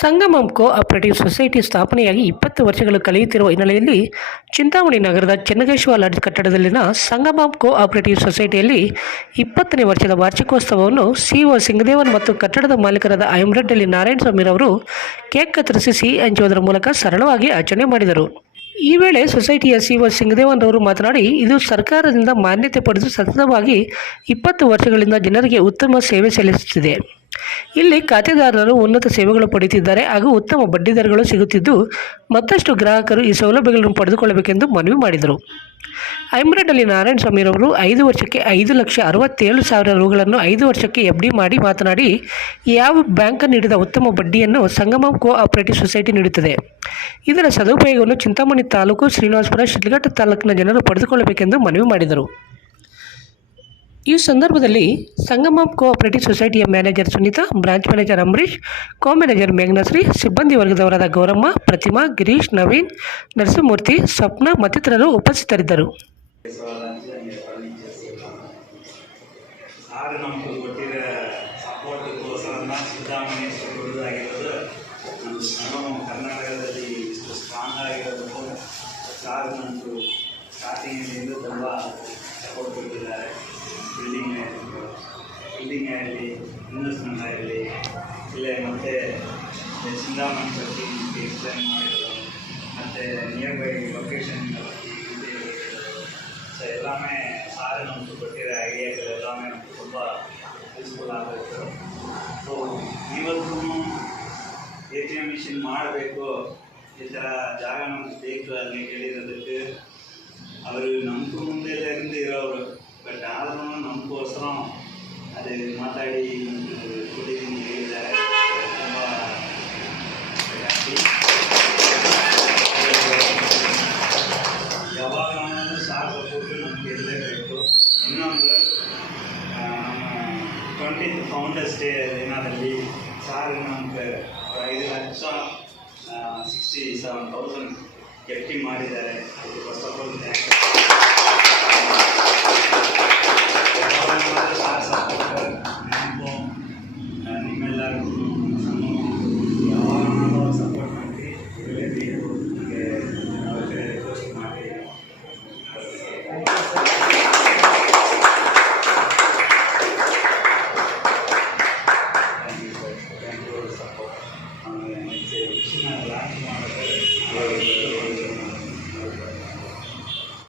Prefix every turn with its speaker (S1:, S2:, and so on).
S1: ಸಂಗಮಂ co operative society ಸ್ಥಾಪನೆಯಾಗಿ ಇಪ್ಪತ್ತು ವರ್ಷಗಳು ಕಳೆಯುತ್ತಿರುವ ಹಿನ್ನೆಲೆಯಲ್ಲಿ ಚಿಂತಾಮಣಿ ನಗರದ ಚೆನ್ನಕೇಶವ ಲಾಡ್ಜ್ ಕಟ್ಟಡದಲ್ಲಿನ ಸಂಗಮಂ ಕೋ ಆಪರೇಟಿವ್ ಸೊಸೈಟಿಯಲ್ಲಿ ಇಪ್ಪತ್ತನೇ ವರ್ಷದ ವಾರ್ಷಿಕೋತ್ಸವವನ್ನು ಸಿಒ ಸಿಂಗದೇವನ್ ಮತ್ತು ಕಟ್ಟಡದ ಮಾಲೀಕರಾದ ಐಮ್ರಡ್ಡಲ್ಲಿ ನಾರಾಯಣ ಸ್ವಾಮಿರವರು ಕೇಕ್ ಕತ್ತರಿಸಿ ಸಿಹಿ ಹಂಚುವುದರ ಮೂಲಕ ಸರಳವಾಗಿ ಆಚರಣೆ ಮಾಡಿದರು. ಈ ವೇಳೆ ಸೊಸೈಟಿಯ ಸಿಒ ಸಿಂಗದೇವನ್ ಅವರು ಮಾತನಾಡಿ, ಇದು ಸರ್ಕಾರದಿಂದ ಮಾನ್ಯತೆ ಪಡೆದು ಸತತವಾಗಿ ಇಪ್ಪತ್ತು ವರ್ಷಗಳಿಂದ ಜನರಿಗೆ ಉತ್ತಮ ಸೇವೆ ಸಲ್ಲಿಸುತ್ತಿದೆ. ಇಲ್ಲಿ ಖಾತೆದಾರರು ಉನ್ನತ ಸೇವೆಗಳು ಪಡೆಯುತ್ತಿದ್ದಾರೆ ಹಾಗೂ ಉತ್ತಮ ಬಡ್ಡಿದರಗಳು ಸಿಗುತ್ತಿದ್ದು, ಮತ್ತಷ್ಟು ಗ್ರಾಹಕರು ಈ ಸೌಲಭ್ಯಗಳನ್ನು ಪಡೆದುಕೊಳ್ಳಬೇಕೆಂದು ಮನವಿ ಮಾಡಿದರು. ಐಮ್ರೆಡ್ನಲ್ಲಿ ನಾರಾಯಣ ಸ್ವಾಮಿರವರು ಐದು ವರ್ಷಕ್ಕೆ ಐದು ಲಕ್ಷ ಅರವತ್ತೇಳು ಸಾವಿರ ರೂಗಳನ್ನು ಐದು ವರ್ಷಕ್ಕೆ ಎಫ್ ಡಿ ಮಾಡಿ ಮಾತನಾಡಿ, ಯಾವ ಬ್ಯಾಂಕ್ ನೀಡಿದ ಉತ್ತಮ ಬಡ್ಡಿಯನ್ನು ಸಂಗಮ ಕೋ ಆಪರೇಟಿವ್ ಸೊಸೈಟಿ ನೀಡುತ್ತದೆ. ಇದರ ಸದುಪಯೋಗವನ್ನು ಚಿಂತಾಮಣಿ ತಾಲೂಕು ಶ್ರೀನಿವಾಸಪುರ ಶಿಡ್ಲಘಟ್ಟ ತಾಲೂಕಿನ ಜನರು ಪಡೆದುಕೊಳ್ಳಬೇಕೆಂದು ಮನವಿ ಮಾಡಿದರು. ಈ ಸಂದರ್ಭದಲ್ಲಿ Sangama cooperative ಸೊಸೈಟಿಯ manager Sunitha branch manager Ambareesh co manager Meghanashree ಸಿಬ್ಬಂದಿ ವರ್ಗದವರಾದ ಗೌರಮ್ಮ, ಪ್ರತಿಮಾ, ಗಿರೀಶ್, ನವೀನ್, ನರಸಿಂಹಮೂರ್ತಿ, ಸ್ವಪ್ನ ಮತ್ತಿತರರು ಉಪಸ್ಥಿತರಿದ್ದರು.
S2: ಸ್ಟಾರ್ಟಿಂಗಿನಿಂದ ತುಂಬ ಸಪೋರ್ಟ್ ಕೊಟ್ಟಿದ್ದಾರೆ ಬಿಲ್ಡಿಂಗ್ ಬಿಲ್ಡಿಂಗ್ ಆಗಲಿ ಇನ್ವೆಸ್ಟ್ಮೆಂಟ್ ಆಗಲಿ ಇಲ್ಲೇ, ಮತ್ತೆ ಚಿಂತಾಮಣಿ ಬಗ್ಗೆ ನಿಮಗೆ ಎಕ್ಸ್ಪ್ಲೈನ್ ಮಾಡಿರೋದು ಮತ್ತು ನಿಯರ್ ಬೈ ಲೊಕೇಶನ್ ಸೊ ಎಲ್ಲಾಮೇ ಸಾರಿ ನಮಗೆ ಕೊಟ್ಟಿರೋ ಐಡಿಯಾಗಳು ಎಲ್ಲಾಮೇ ನಮಗೆ ತುಂಬ ಯೂಸ್ಫುಲ್ ಆಗಬೇಕು ಸೊ ಇವತ್ತೂ ಎ ಟಿ ಎಂ ಮಿಷಿನ್ ಮಾಡಬೇಕು ಈ ಥರ ಜಾಗ ನಮಗೆ ಬೇಕು ಅಲ್ಲಿ ಹೇಳಿರೋದಕ್ಕೆ ಅವರು ನಮಗೂ ಮುಂದೆ ಇருந்து ಇರೋರು ಬಟ್ ಆದ್ರೂ ನಮಗೋಸ್ಕರ ಅದು ಮಾತಾಡಿ ಕೊಟ್ಟಿದ್ದೀನಿ ಹೇಳಿದ್ದಾರೆ ತುಂಬ ಯಾವಾಗ ಸಾರ್ ಸಪೋರ್ಟು ನಮಗೆ ಇರಲೇಬೇಕು ಇನ್ನೊಂದು ನಮ್ಮ ಟ್ವೆಂಟಿತ್ ಫೌಂಡರ್ಸ್ ಡೇ ದಿನದಲ್ಲಿ ಸಾರ್ ನಮಗೆ ಐದು lakh sixty seven thousand F T ಮಾಡಿದ್ದಾರೆ first of all thank Amen.